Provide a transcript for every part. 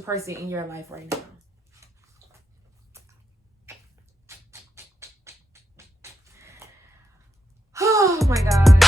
person in your life right now? Oh my God.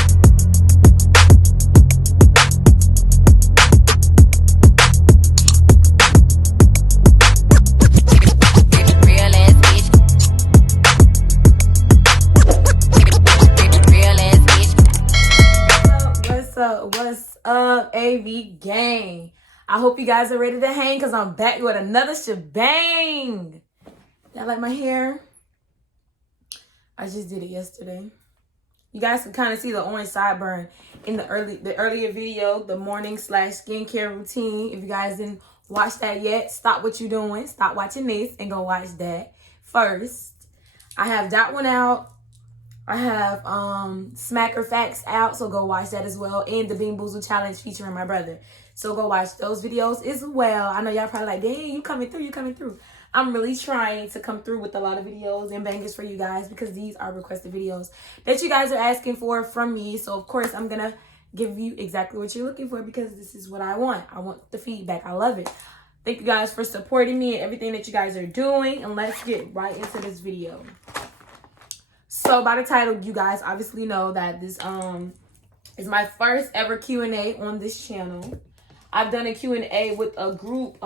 What's up, AV gang? I hope you guys are ready to hang because I'm back with another shebang. Y'all like my hair? I just did it yesterday. You guys can kind of see the orange sideburn in the earlier video, the morning / skincare routine. If you guys didn't watch that yet, stop what you're doing. Stop watching this and go watch that first. I have that one out. I have Smacker Facts out, so go watch that as well. And the Bean Boozle Challenge featuring my brother. So go watch those videos as well. I know y'all probably like, dang, you coming through. I'm really trying to come through with a lot of videos and bangers for you guys because these are requested videos that you guys are asking for from me. So, of course, I'm going to give you exactly what you're looking for because this is what I want. I want the feedback. I love it. Thank you guys for supporting me and everything that you guys are doing. And let's get right into this video. So by the title, you guys obviously know that this is my first ever Q&A on this channel. I've done a Q&A with a group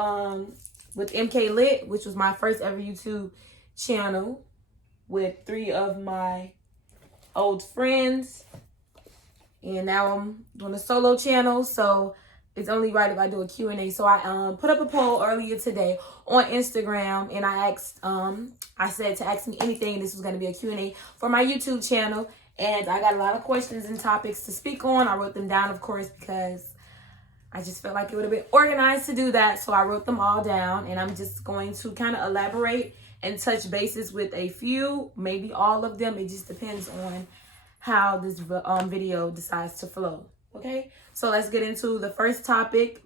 with MK Lit, which was my first ever YouTube channel with 3 of my old friends. And now I'm doing a solo channel, so it's only right if I do a Q&A. So I put up a poll earlier today on Instagram, and I asked, I said to ask me anything. This was going to be a Q&A for my YouTube channel, and I got a lot of questions and topics to speak on. I wrote them down, of course, because I just felt like it would have been organized to do that. So I wrote them all down, and I'm just going to kind of elaborate and touch bases with a few, maybe all of them. It just depends on how this video decides to flow. Okay, so let's get into the first topic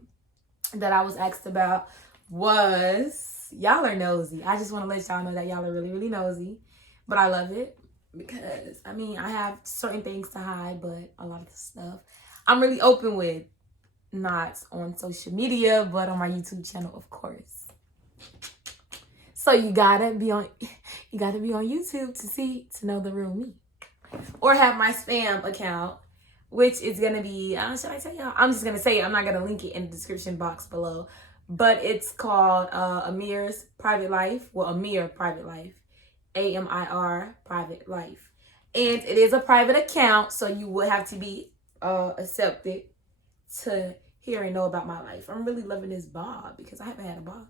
that I was asked about. Was y'all are nosy. I just want to let y'all know that y'all are really, really nosy, but I love it because I mean I have certain things to hide, but a lot of the stuff I'm really open with, not on social media, but on my YouTube channel, of course. So you gotta be on YouTube to know the real me, or have my spam account, which is going to be, should I tell y'all? I'm just going to say it. I'm not going to link it in the description box below. But it's called AMIR's Private Life. Well, AMIR Private Life. AMIR Private Life. And it is a private account, so you would have to be accepted to hear and know about my life. I'm really loving this bob because I haven't had a bob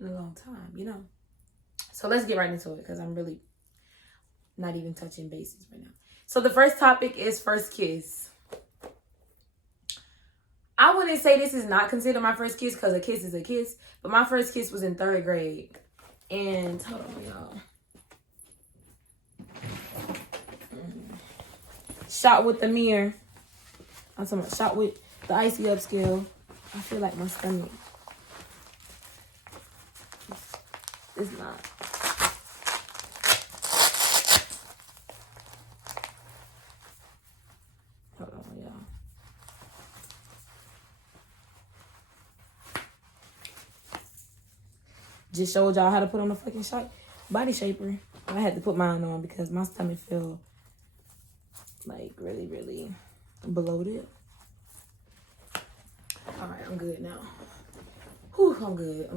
in a long time, you know. So let's get right into it because I'm really not even touching bases right now. So the first topic is first kiss. I wouldn't say this is not considered my first kiss because a kiss is a kiss, but my first kiss was in 3rd grade. And hold on, y'all. Shot with the mirror. I'm talking about shot with the icy upscale. I feel like my stomach is not. Hold on, y'all. Just showed y'all how to put on a fucking body shaper. I had to put mine on because my stomach feel like really, really bloated. All right, I'm good now. Whew, I'm good.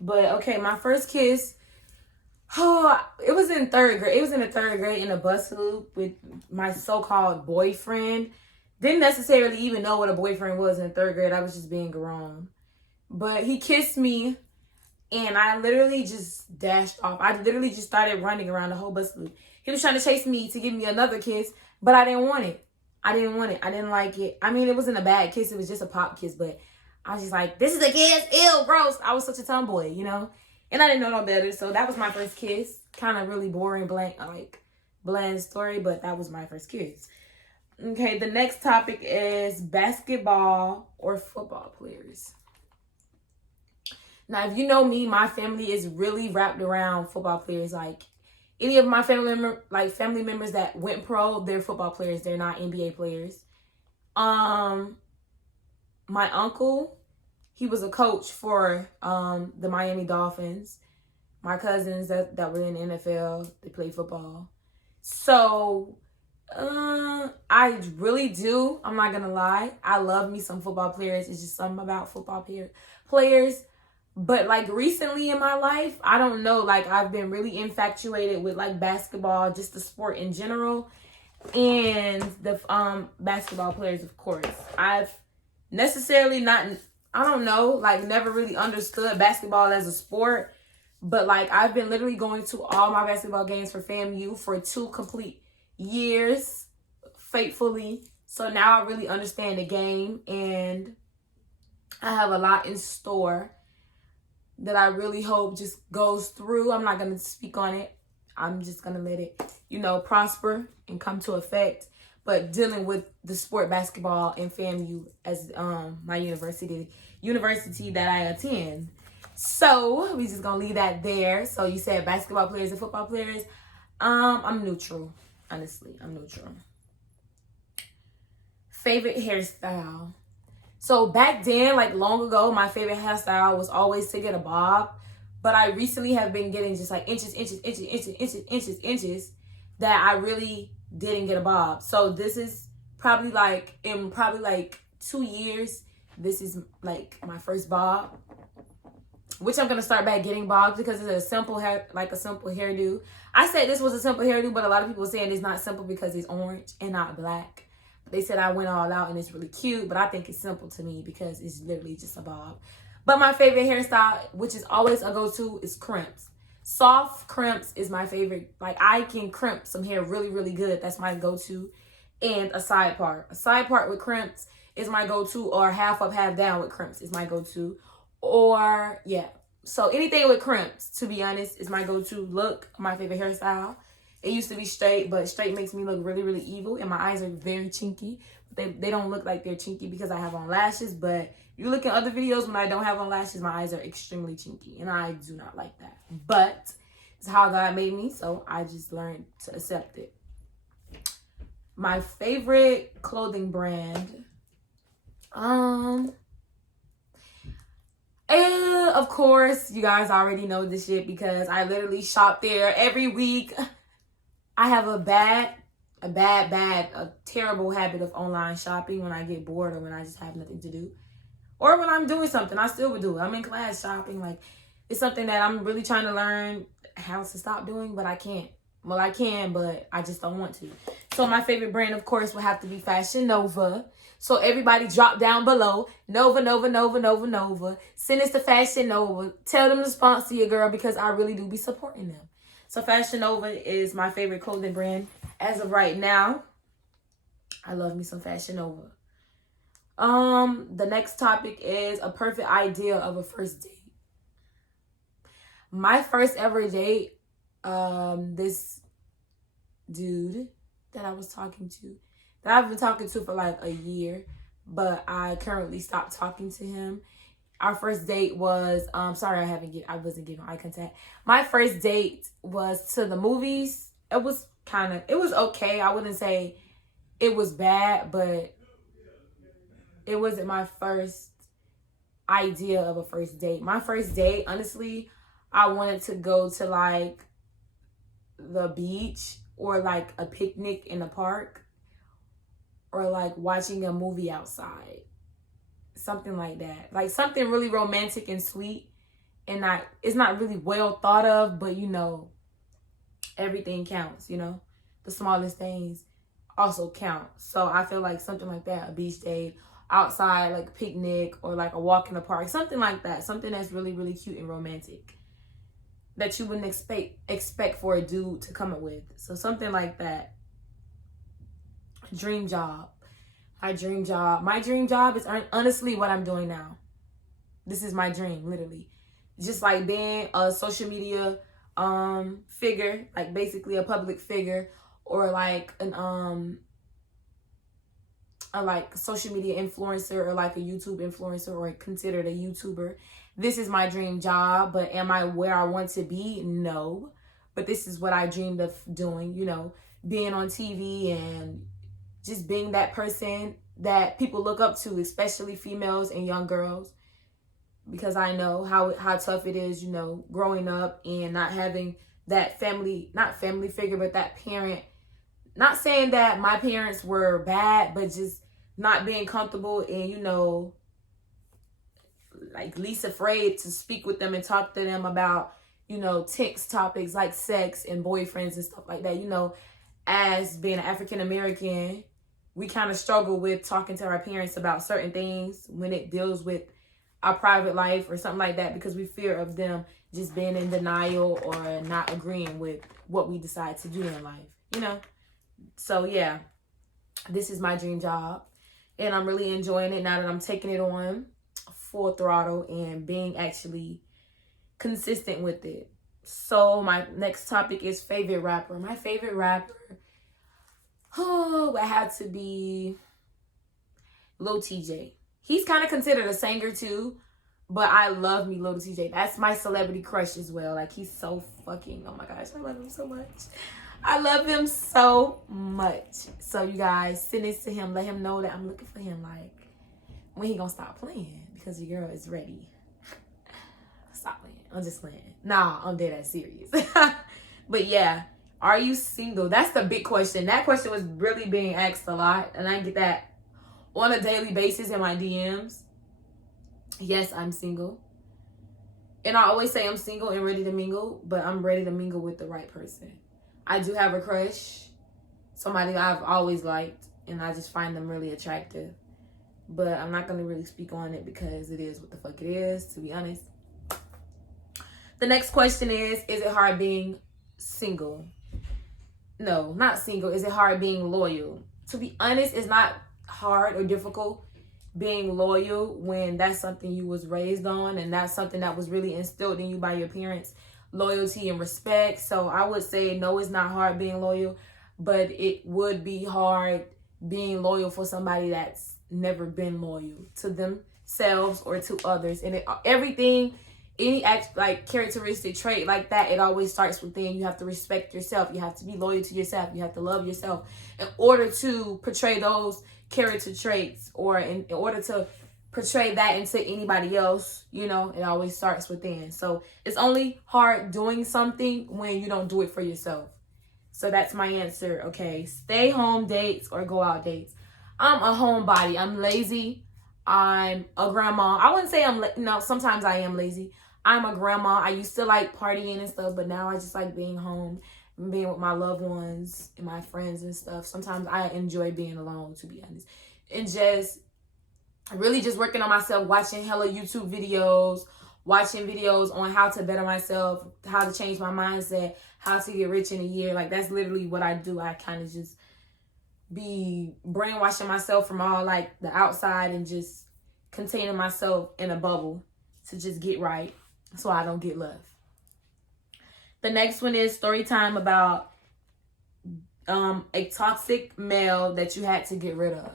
But okay, my first kiss, it was in 3rd grade. It was in the 3rd grade in a bus loop with my so-called boyfriend. Didn't necessarily even know what a boyfriend was in 3rd grade. I was just being grown. But he kissed me, and I literally just dashed off. I literally just started running around the whole bus loop. He was trying to chase me to give me another kiss, but I didn't want it. I didn't like it. I mean, it wasn't a bad kiss. It was just a pop kiss, but I was just like, this is a kiss. Ew, gross. I was such a tomboy, you know? And I didn't know no better, so that was my first kiss. Kind of really boring, bland story, but that was my first kiss. Okay, the next topic is basketball or football players. Now, if you know me, my family is really wrapped around football players. Like, any of my family members that went pro, they're football players. They're not NBA players. My uncle he was a coach for the Miami Dolphins. My cousins that were in the NFL, they play football. So I really do. I'm not gonna lie. I love me some football players. It's just something about football players. But like recently in my life, I don't know. Like I've been really infatuated with like basketball, just the sport in general, and the basketball players, of course. I've necessarily not. I don't know. Like never really understood basketball as a sport. But like I've been literally going to all my basketball games for FAMU for 2 complete years faithfully. So now I really understand the game, and I have a lot in store that I really hope just goes through. I'm not going to speak on it. I'm just going to let it, prosper and come to effect. But dealing with the sport basketball and FAMU as my university that I attend. So we just gonna leave that there. So you said basketball players and football players. I'm neutral. Honestly, I'm neutral. Favorite hairstyle. So back then, like long ago, my favorite hairstyle was always to get a bob. But I recently have been getting just like inches that I really didn't get a bob. So this is probably like in 2 years, this is like my first bob. Which I'm gonna start back getting bobs because it's a simple hairdo. I said this was a simple hairdo, but a lot of people are saying it's not simple because it's orange and not black. But they said I went all out and it's really cute, but I think it's simple to me because it's literally just a bob. But my favorite hairstyle, which is always a go-to, is crimps. Soft crimps is my favorite. Like I can crimp some hair really, really good. That's my go-to. And a side part. A side part with crimps is my go-to, or half up, half down with crimps is my go-to. Or yeah, so anything with crimps, to be honest, is my go-to look. My favorite hairstyle. It used to be straight, but straight makes me look really, really evil, and my eyes are very chinky. They don't look like they're chinky because I have on lashes, but you look at other videos when I don't have on lashes, my eyes are extremely chinky, and I do not like that. But it's how God made me, so I just learned to accept it. My favorite clothing brand, of course, you guys already know this shit because I literally shop there every week. I have a terrible habit of online shopping when I get bored or when I just have nothing to do. Or when I'm doing something, I still would do it. I'm in class shopping. Like, it's something that I'm really trying to learn how to stop doing, but I can't. Well, I can, but I just don't want to. So my favorite brand, of course, would have to be Fashion Nova. So everybody drop down below. Nova. Send us to Fashion Nova. Tell them to sponsor your girl because I really do be supporting them. So Fashion Nova is my favorite clothing brand as of right now. I love me some Fashion Nova. The next topic is a perfect idea of a first date. My first ever date, this dude that I was talking to, that I've been talking to for like a year, but I currently stopped talking to him. Our first date was, I wasn't giving eye contact. My first date was to the movies. It was okay. I wouldn't say it was bad, but it wasn't my first idea of a first date. My first date, honestly, I wanted to go to like the beach or like a picnic in the park or like watching a movie outside. Something like that. Like something really romantic and sweet. And it's not really well thought of, but everything counts, The smallest things also count. So I feel like something like that, a beach day, outside, like a picnic or like a walk in the park, something like that. Something that's really, really cute and romantic that you wouldn't expect for a dude to come up with. So something like that. Dream job. My dream job is honestly what I'm doing now. This is my dream, literally. Just like being a social media figure, like basically a public figure, or like a like social media influencer, or like a YouTube influencer, or considered a YouTuber. This is my dream job, but am I where I want to be? No. But this is what I dreamed of doing, being on TV and just being that person that people look up to, especially females and young girls. because I know how tough it is, you know, growing up and not having that not family figure, but that parent. Not saying that my parents were bad, but just not being comfortable and, you know, like least afraid to speak with them and talk to them about, you know, tense topics like sex and boyfriends and stuff like that. You know, as being an African American, we kind of struggle with talking to our parents about certain things when it deals with our private life or something like that, because we fear of them just being in denial or not agreeing with what we decide to do in life, you know? So yeah, this is my dream job and I'm really enjoying it now that I'm taking it on full throttle and being actually consistent with it. So my next topic is favorite rapper. My favorite rapper, would have to be Lil TJ. He's kind of considered a singer too, but I love me Lil TJ. That's my celebrity crush as well. Like, he's so fucking, oh my gosh, I love him so much. I love him so much. So you guys, send this to him. Let him know that I'm looking for him. Like, when he gonna stop playing? Because your girl is ready. Stop playing. I'm just playing. Nah, I'm dead ass serious. But yeah, are you single? That's the big question. That question was really being asked a lot, and I get that on a daily basis in my DMs. Yes, I'm single. And I always say I'm single and ready to mingle, but I'm ready to mingle with the right person. I do have a crush, somebody I've always liked, and I just find them really attractive. But I'm not going to really speak on it because it is what the fuck it is, to be honest. The next question is it hard being single? No, not single. Is it hard being loyal? To be honest, it's not hard or difficult being loyal when that's something you was raised on and that's something that was really instilled in you by your parents. Loyalty and respect. So I would say no, it's not hard being loyal, but it would be hard being loyal for somebody that's never been loyal to themselves or to others. And any like characteristic trait like that, it always starts within. You have to respect yourself. You have to be loyal to yourself. You have to love yourself in order to portray those character traits, or in order to portray that into anybody else. You know, it always starts within. So it's only hard doing something when you don't do it for yourself. So that's my answer. Okay, stay home dates or go out dates. I'm a homebody. I'm lazy. I'm a grandma. I wouldn't say no, sometimes I am lazy. I'm a grandma. I used to like partying and stuff, but now I just like being home and being with my loved ones and my friends and stuff. Sometimes I enjoy being alone, to be honest. And just really just working on myself, watching hella YouTube videos, watching videos on how to better myself, how to change my mindset, how to get rich in a year. Like, that's literally what I do. I kind of just be brainwashing myself from all like the outside and just containing myself in a bubble to just get right so I don't get left. The next one is story time about a toxic male that you had to get rid of.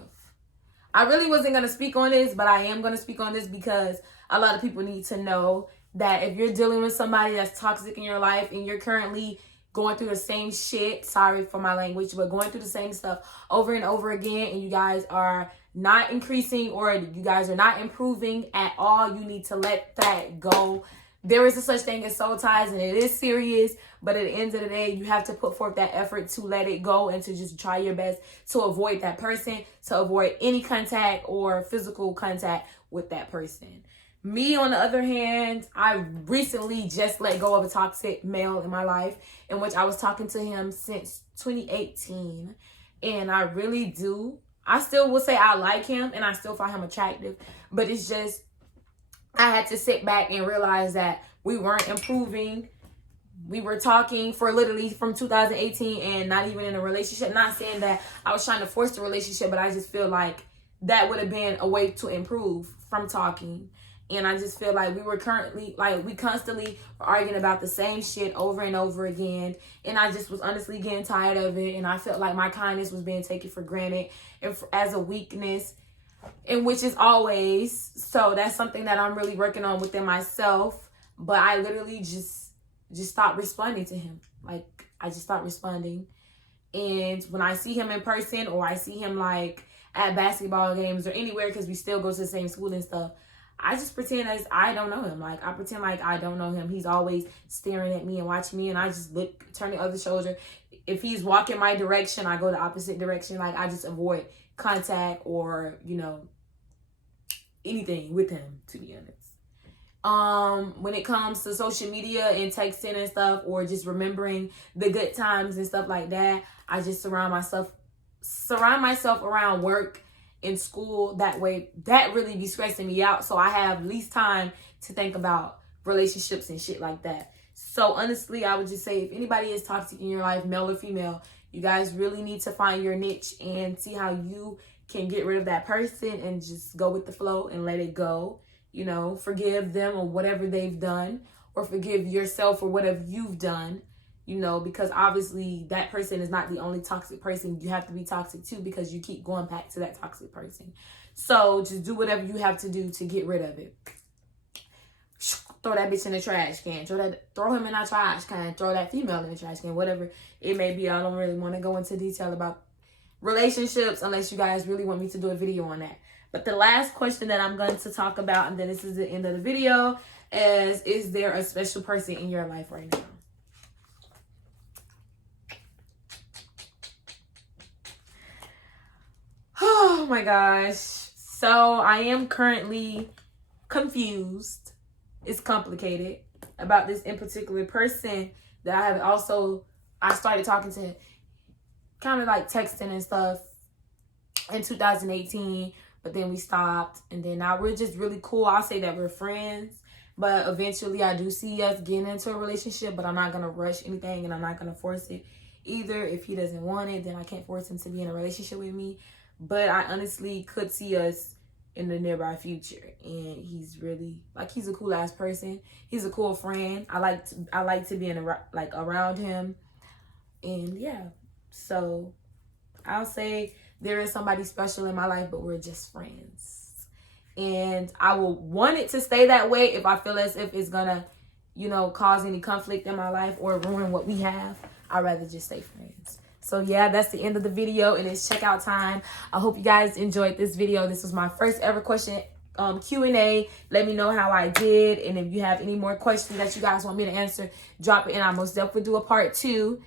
I really wasn't going to speak on this, but I am going to speak on this because a lot of people need to know that if you're dealing with somebody that's toxic in your life and you're currently going through the same shit, sorry for my language, but going through the same stuff over and over again, and you guys are not increasing or you guys are not improving at all, you need to let that go. There is a such thing as soul ties, and it is serious, but at the end of the day, you have to put forth that effort to let it go and to just try your best to avoid that person, to avoid any contact or physical contact with that person. Me, on the other hand, I recently just let go of a toxic male in my life, in which I was talking to him since 2018. And I really do. I still will say I like him and I still find him attractive. But it's just, I had to sit back and realize that we weren't improving. We were talking for literally from 2018 and not even in a relationship. Not saying that I was trying to force the relationship, but I just feel like that would have been a way to improve from talking. And I just feel like we constantly were arguing about the same shit over and over again. And I just was honestly getting tired of it. And I felt like my kindness was being taken for granted and as a weakness, and which is always. So that's something that I'm really working on within myself. But I literally just stopped responding to him. Like, I just stopped responding. And when I see him in person or I see him like at basketball games or anywhere, because we still go to the same school and stuff, I just pretend as I don't know him. Like, I pretend like I don't know him. He's always staring at me and watching me, and I just look, turn the other shoulder. If he's walking my direction, I go the opposite direction. Like, I just avoid contact or, you know, anything with him, to be honest. When it comes to social media and texting and stuff, or just remembering the good times and stuff like that, I just surround myself around work and school. That way, that really be stressing me out, so I have least time to think about relationships and shit like that. So honestly, I would just say, if anybody is toxic in your life, male or female, you guys really need to find your niche and see how you can get rid of that person and just go with the flow and let it go. You know, forgive them or whatever they've done, or forgive yourself for whatever you've done, you know, because obviously that person is not the only toxic person. You have to be toxic too, because you keep going back to that toxic person. So just do whatever you have to do to get rid of it. Throw that bitch in the trash can. Throw him in the trash can. Throw that female in the trash can. Whatever it may be. I don't really want to go into detail about relationships unless you guys really want me to do a video on that. But the last question that I'm going to talk about, and then this is the end of the video, is there a special person in your life right now? Oh my gosh. So I am currently confused. It's complicated about this in particular person that I started talking to, kind of like texting and stuff in 2018, but then we stopped, and then now we're just really cool. I'll say that we're friends, but eventually I do see us getting into a relationship, but I'm not going to rush anything, and I'm not going to force it either. If he doesn't want it, then I can't force him to be in a relationship with me, but I honestly could see us in the nearby future. And he's really, like, he's a cool ass person. He's a cool friend. I like to be around him. And yeah, so I'll say there is somebody special in my life, but we're just friends. And I will want it to stay that way if I feel as if it's gonna, you know, cause any conflict in my life or ruin what we have. I'd rather just stay friends. So yeah, that's the end of the video, and it's checkout time. I hope you guys enjoyed this video. This was my first ever question Q&A. Let me know how I did, and if you have any more questions that you guys want me to answer, drop it in. I most definitely do a part 2.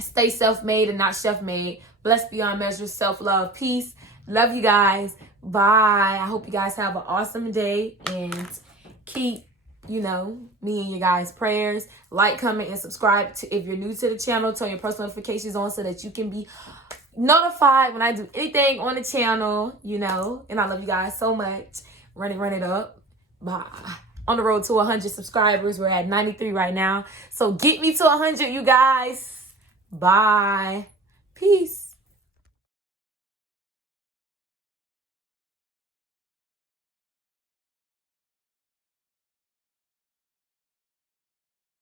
Stay self-made and not chef-made. Blessed beyond measure, self-love, peace. Love you guys. Bye. I hope you guys have an awesome day, and keep, you know, me in your guys' prayers. Like, comment, and subscribe if you're new to the channel. Turn your post notifications on so that you can be notified when I do anything on the channel, you know. And I love you guys so much. Run it up. Bye. On the road to 100 subscribers. We're at 93 right now. So get me to 100, you guys. Bye. Peace.